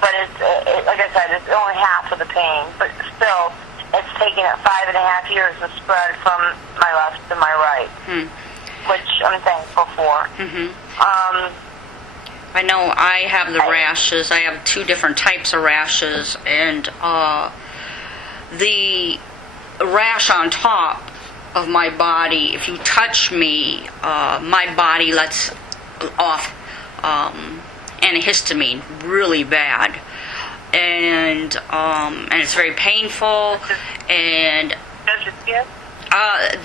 But it's like I said, it's only half of the pain. But still, it's taken it 5.5 years to spread from my left to my right, which I'm thankful for. I know I have the rashes. I have 2 different types of rashes, and the rash on top of my body. If you touch me, my body lets off antihistamine really bad, and it's very painful. And Does it get?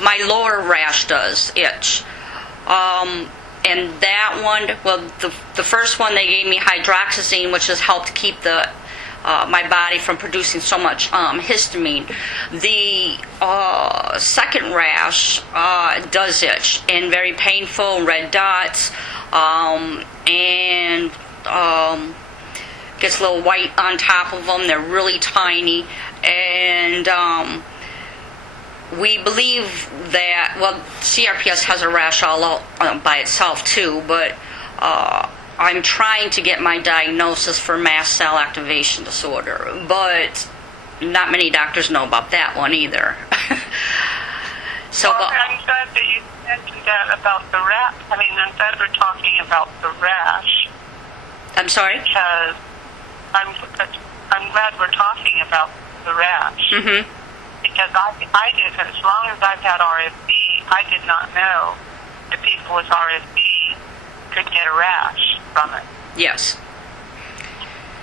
my lower rash does itch. And that one, well, the first one they gave me hydroxyzine, which has helped keep my body from producing so much histamine. The second rash does itch and very painful, red dots, and gets a little white on top of them. They're really tiny, and we believe that, well, CRPS has a rash all by itself too, but I'm trying to get my diagnosis for mast cell activation disorder, but not many doctors know about that one either. So well, I'm glad that you mentioned that about the rash. I mean, I'm glad we're talking about the rash. I'm sorry? Because I'm glad we're talking about the rash. Mm-hmm. Because I did, as long as I've had RSD, I did not know that people with RSD could get a rash from it. Yes.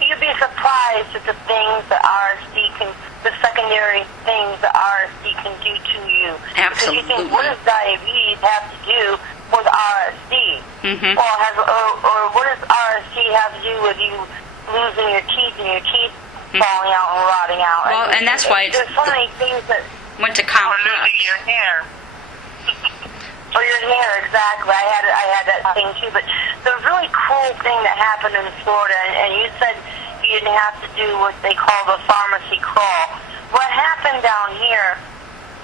You'd be surprised at the things that RSD can, the secondary things that RSD can do to you. Absolutely. Because you think, what does diabetes have to do with RSD? Mm-hmm. Or what does RSD have to do with you losing your teeth and your teeth falling out and rotting out? Well, and that's why there's so many things that went to Or complex. losing your hair. or your hair, exactly. I had that thing too. But the really cool thing that happened in Florida, and you said you didn't have to do what they call the pharmacy crawl. What happened down here?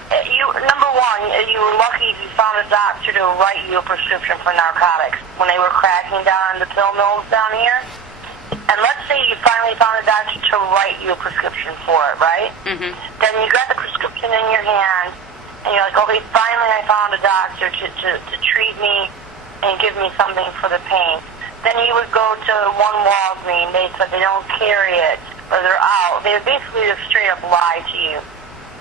Number one, you were lucky if you found a doctor to write you a prescription for narcotics when they were cracking down on the pill mills down here. And let's say you finally found a doctor to write you a prescription for it, right? Mm-hmm. Then you got the prescription in your hand, and you're like, okay, finally I found a doctor to treat me and give me something for the pain. Then you would go to one Walgreens, they said they don't carry it, or they're out. They would basically just straight up lie to you.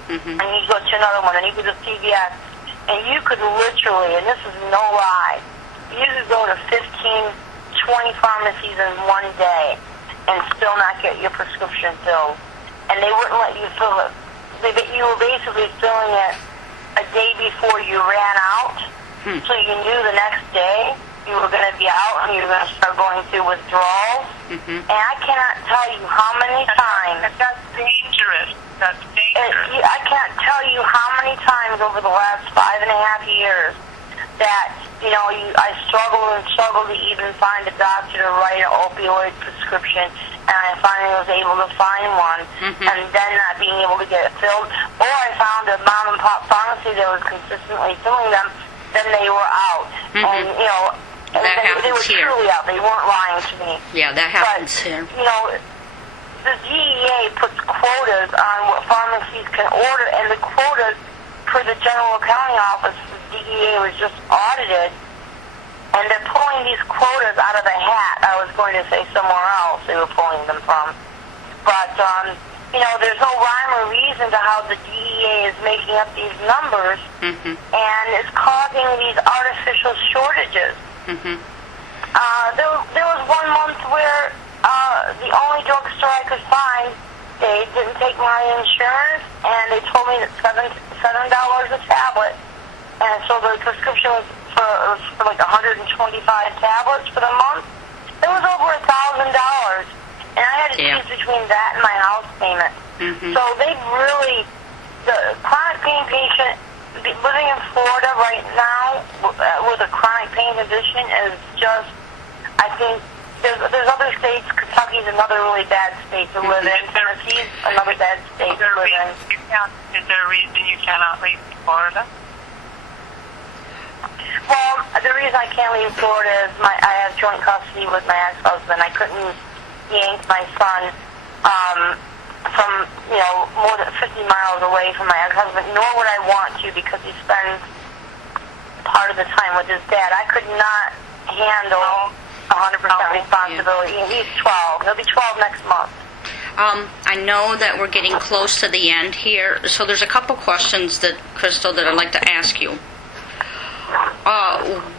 Mm-hmm. And you go to another one, and you go to CVS, and you could literally, and this is no lie, you could go to 15, 20 pharmacies in one day and still not get your prescription filled. And they wouldn't let you fill it. You were basically filling it a day before you ran out, so you knew the next day you were going to be out and you were going to start going through withdrawals. Mm-hmm. And I cannot tell you how many times. That's dangerous. That's dangerous. I can't tell you how many times over the last 5.5 years that, I struggled to even find a doctor to write an opioid prescription, and I finally was able to find one, and then not being able to get it filled. Or I found a mom and pop pharmacy that was consistently filling them, then they were out. And, That they were happens here. truly out. They weren't lying to me. Yeah, that happens here. The DEA puts quotas on what pharmacies can order, and the quotas for the General Accounting Office, the DEA was just audited, and they're pulling these quotas out of the hat. I was going to say somewhere else they were pulling them from. But, there's no rhyme or reason to how the DEA is making up these numbers, and it's causing these artificial shortages. There was 1 month where the only drugstore I could find, they didn't take my insurance, and they told me that $7 a tablet, and so the prescription was for like 125 tablets for the month. It was over $1,000, and I had to choose between that and my house payment. So they really, the chronic pain patient living in Florida right now with a chronic pain condition is just, I think, there's other states. Kentucky's another really bad state to live in. Tennessee's another bad state to live in. Is there a reason you cannot leave Florida? Well, the reason I can't leave Florida is I have joint custody with my ex-husband. I couldn't yank my son from, more than 50 miles away from my ex-husband, nor would I want to, because he spends part of the time with his dad. I could not handle 100% responsibility. He's 12. He'll be 12 next month. I know that we're getting close to the end here, so there's a couple questions that, Chrystal, that I'd like to ask you.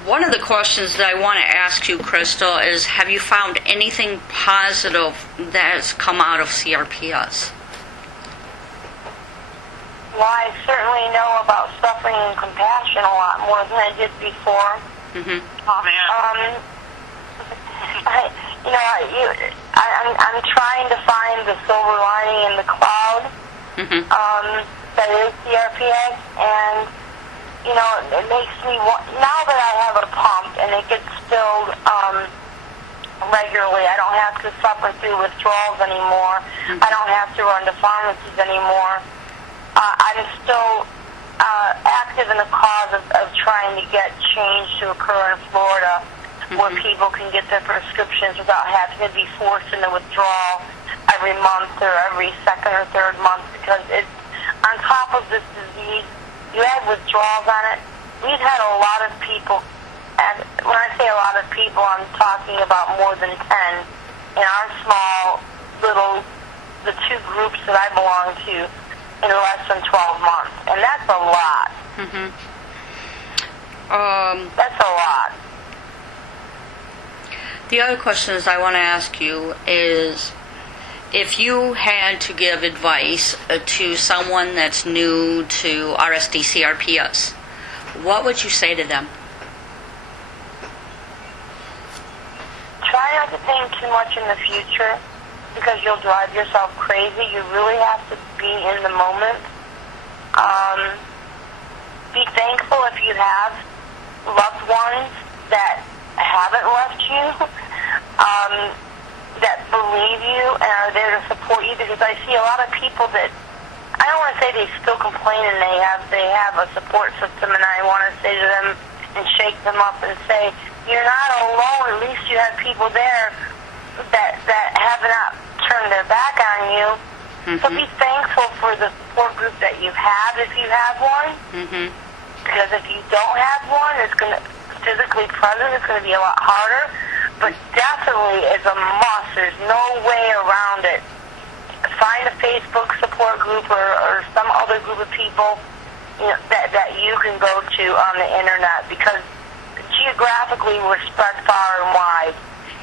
One of the questions that I want to ask you, Chrystal, is have you found anything positive that has come out of CRPS? Well, I certainly know about suffering and compassion a lot more than I did before. Mm-hmm. Oh, man. I'm trying to find the silver lining in the cloud. Mm-hmm. That is CRPS, and it makes me now that I have a pump and it gets filled regularly. I don't have to suffer through withdrawals anymore. Mm-hmm. I don't have to run to pharmacies anymore. I'm still active in the cause of trying to get change to occur in Florida, where people can get their prescriptions without having to be forced into withdrawal every month or every second or third month, because it's on top of this disease. You add withdrawals on it. We've had a lot of people, and when I say a lot of people, I'm talking about more than 10 in our small little, the two groups that I belong to, in less than 12 months. And that's a lot. Mm-hmm. That's a lot. The other questions I want to ask you is, if you had to give advice to someone that's new to RSD CRPS, what would you say to them? Try not to think too much in the future, because you'll drive yourself crazy. You really have to be in the moment. Be thankful if you have loved ones that haven't left you, that believe you and are there to support you, because I see a lot of people that, I don't want to say they still complain and they have a support system, and I want to say to them and shake them up and say, you're not alone. At least you have people there that have not turned their back on you. Mm-hmm. So be thankful for the support group that you have, if you have one. Mm-hmm. Because if you don't have one, it's going to physically present, it's going to be a lot harder. But definitely is a must. There's no way around it. Find a Facebook support group or some other group of people that you can go to on the internet, because geographically we're spread far and wide.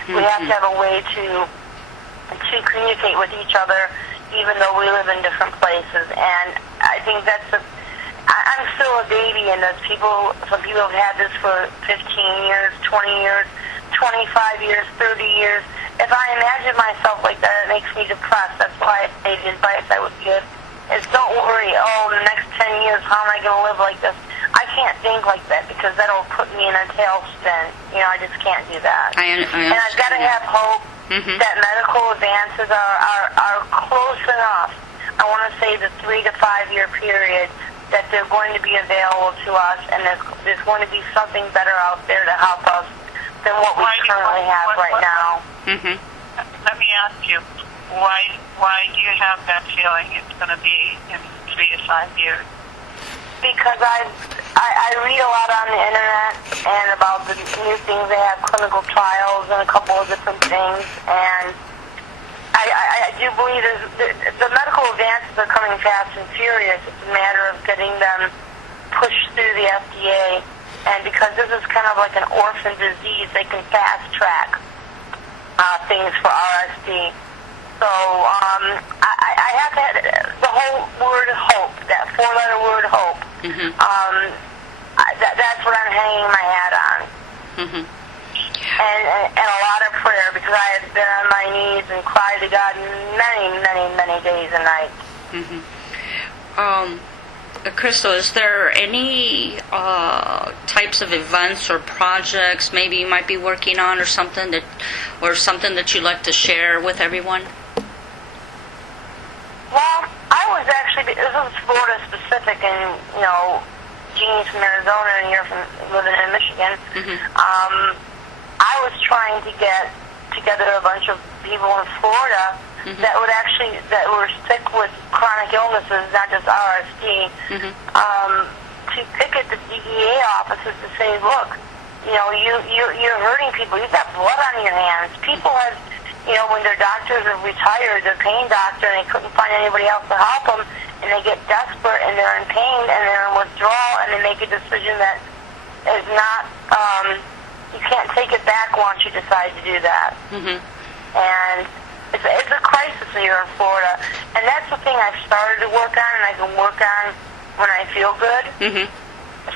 Mm-hmm. We have to have a way to communicate with each other, even though we live in different places. And I think I'm still a baby in this. Some people have had this for 15 years, 20 years, 25 years, 30 years. If I imagine myself like that, it makes me depressed. That's why I say the advice I would give is don't worry, in the next 10 years, how am I going to live like this? I can't think like that, because that'll put me in a tailspin. I just can't do that. I and I've got to have hope that medical advances are close enough. I want to say the 3 to 5 year period, that they're going to be available to us, and there's going to be something better out there to help us than what we currently have right now. Mm-hmm. Let me ask you, why do you have that feeling it's going to be in 3 to 5 years? Because I read a lot on the internet and about the new things. They have clinical trials and a couple of different things, and I do believe the medical advances are coming fast and furious. It's a matter of getting them pushed through the FDA, and because this is kind of like an orphan disease, they can fast track things for RSD. So I have had the whole word hope, that 4-letter word hope. Mm-hmm. That's what I'm hanging my hat on. Mm-hmm. And a lot of prayer, because I have been on my knees and cried to God many, many, many days and nights. Mm-hmm. Chrystal, is there any types of events or projects maybe you might be working on, or something that you'd like to share with everyone? Well, I was actually, this is Florida specific, and Jeannie's from Arizona, and you're living in Michigan. Mm-hmm. I was trying to get together a bunch of people in Florida that were sick with chronic illnesses, not just RSD, to picket the DEA offices to say, look, you're hurting people. You've got blood on your hands. People have when their doctors have retired, their pain doctor, and they couldn't find anybody else to help them, and they get desperate, and they're in pain, and they're in withdrawal, and they make a decision that is not, you can't take it back once you decide to do that. Mm-hmm. And it's a crisis here in Florida. And that's the thing I've started to work on, and I can work on when I feel good. Mm-hmm.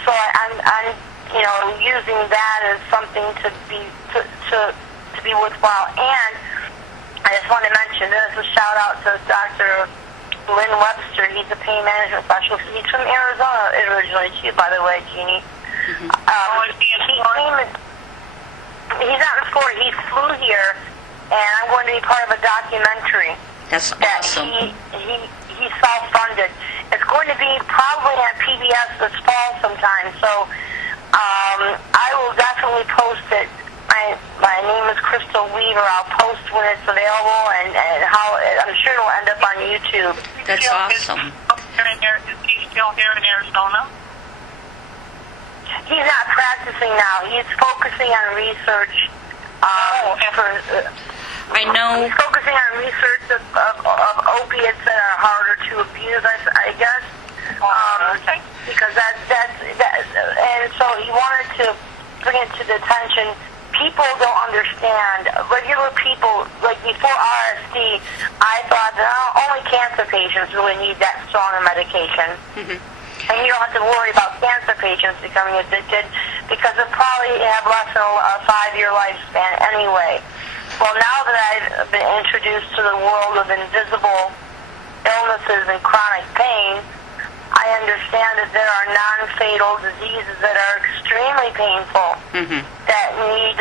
So I'm using that as something to be worthwhile. And I just want to mention this, a shout out to Dr. Lynn Webster. He's a pain management specialist. He's from Arizona originally, too, by the way, Jeannie. Mm-hmm. He's not in Florida. He flew here, and I'm going to be part of a documentary. That's that awesome. He self-funded. It's going to be probably on PBS this fall sometime. So I will definitely post it. My name is Chrystal Weaver. I'll post when it's available, and how I'm sure it'll end up on YouTube. That's awesome. Is he still here in Arizona? He's not practicing now. He's focusing on research. I know. He's focusing on research of opiates that are harder to abuse, I guess. Because that's and so he wanted to bring it to the attention. People don't understand. Regular people, like before RSD, I thought that only cancer patients really need that strong a medication. Mm-hmm. And you don't have to worry about cancer patients becoming addicted because they probably have less than a 5-year lifespan anyway. Well, now that I've been introduced to the world of invisible illnesses and chronic pain, I understand that there are non-fatal diseases that are extremely painful, Mm-hmm. that need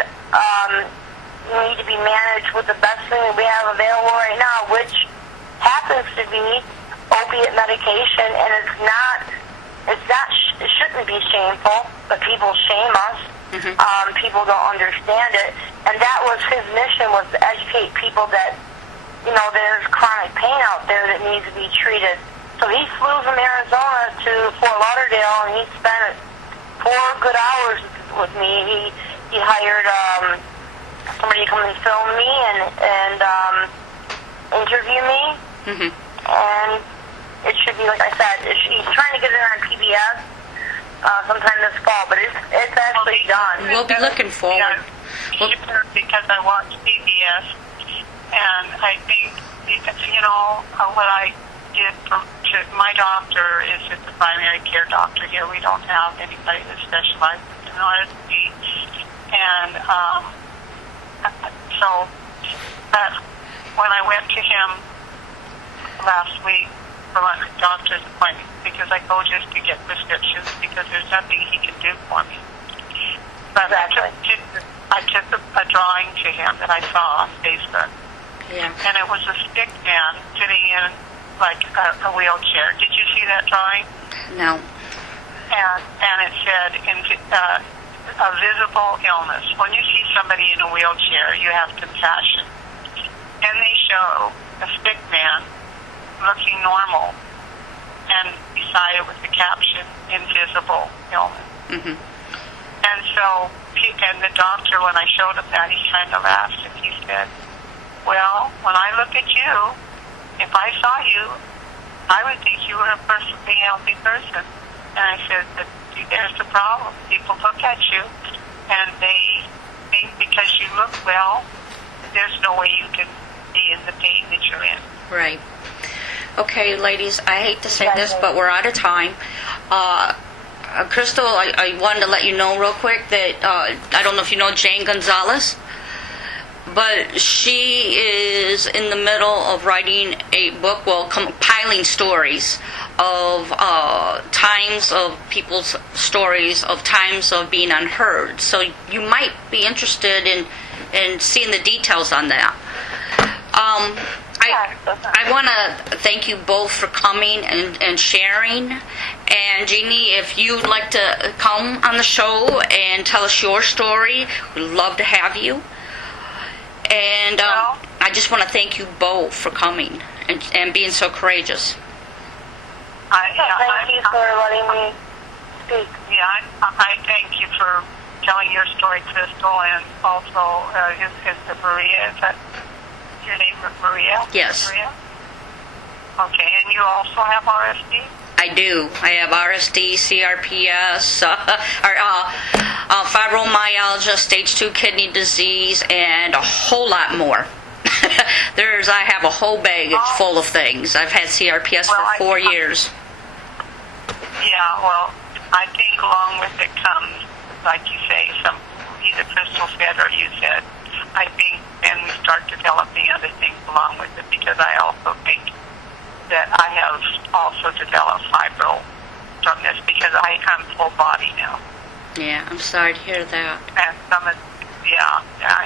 to be managed with the best thing that we have available right now, which happens to be opiate medication, and it shouldn't be shameful, but people shame us. Mm-hmm. People don't understand it, and that was his mission, was to educate people that, there's chronic pain out there that needs to be treated. So he flew from Arizona to Fort Lauderdale, and he spent 4 good hours with me. He hired somebody to come and film me and interview me, Mm-hmm. and it should be, like I said, he's trying to get it on PBS sometime this fall, but it's actually done. We'll be looking forward. Sure, because I watch PBS, and I think, what I did my doctor is just a primary care doctor here. We don't have anybody that specializes in RSD, and so when I went to him last week for my doctor's appointment, because I go just to get prescriptions because there's nothing he can do for me. But Exactly. I took a drawing to him that I saw on Facebook, Yeah. and it was a stick man sitting in like a wheelchair. Did you see that drawing? No. And it said a visible illness. When you see somebody in a wheelchair, you have compassion. And they show a stick man looking normal, and beside it was the caption, invisible illness. Mm-hmm. And so, and the doctor, when I showed him that, he kind of laughed, and he said, well, when I look at you, if I saw you, I would think you were a perfectly healthy person. And I said, but there's the problem. People look at you, and they think because you look well, there's no way you can be in the pain that you're in. Right. Okay, ladies, I hate to say this, but we're out of time. Chrystal, I wanted to let you know real quick that I don't know if you know Jane Gonzalez, but she is in the middle of writing a book, compiling stories of times of people's stories of times of being unheard. So you might be interested in seeing the details on that. I want to thank you both for coming and sharing. And Jeannie, if you'd like to come on the show and tell us your story, we'd love to have you. And I just want to thank you both for coming and being so courageous. Thank you for letting me speak. Yeah, I thank you for telling your story, Chrystal, and also Maria. Maria? Yes. Maria? Okay, and you also have RSD? I do. I have RSD, CRPS, fibromyalgia, stage 2 kidney disease, and a whole lot more. I have a whole baggage full of things. I've had CRPS for 4 years. Yeah, well, I think along with it comes, like you say, either Chrystal said or you said, I think then we start developing other things along with it, because I also think that I have also developed fibro from this, because I'm full body now. Yeah, I'm sorry to hear that. And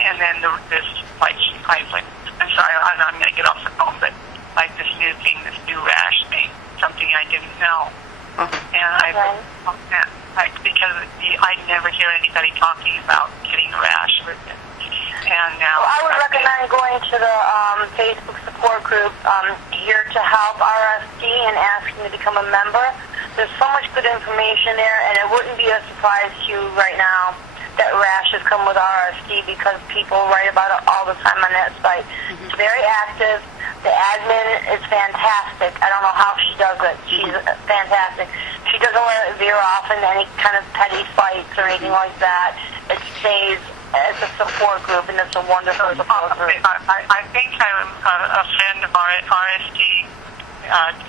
and then this, like, I'm sorry, I'm going to get off the phone, but like this new thing, this new rash thing, something I didn't know. Oh. And because I never hear anybody talking about getting a rash with it. And now I would recommend going to the Facebook support group, Here to Help RSD, and asking to become a member. There's so much good information there, and it wouldn't be a surprise to you right now that rashes come with RSD, because people write about it all the time on that site. Mm-hmm. It's very active. The admin is fantastic. I don't know how she does it. She's fantastic. She doesn't let it veer off into any kind of petty fights or anything like that. It stays as a support group, and it's a wonderful support group. I think I'm a friend of RSD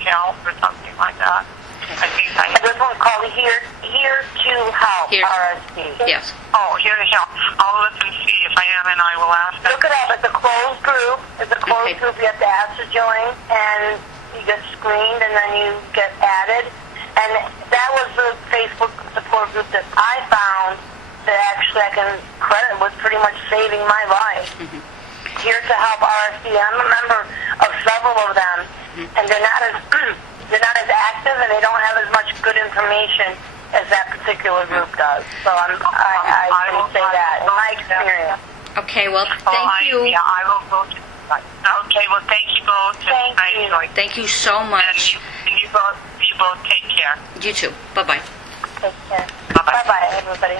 Help or something like that. I think There's one called Here to Help RSD. Yes. Oh, Here to Help. I'll look and see if I am, and I will ask them. Look it up. It's a closed group. It's a closed group. You have to ask to join, and you get screened, and then you get added. And that was the Facebook support group that I found that actually I can credit with pretty much saving my life. Mm-hmm. Here to Help RSD. I'm a member of several of them, and they're not as active, and they don't have as much good information as that particular group does. So I can say that in my experience. Okay, well, thank you. Yeah, I will go to. Okay, well, thank you both. Thank you. Thank you so much. And you both take care. You too. Bye-bye. Take care. Bye-bye. Bye-bye, everybody.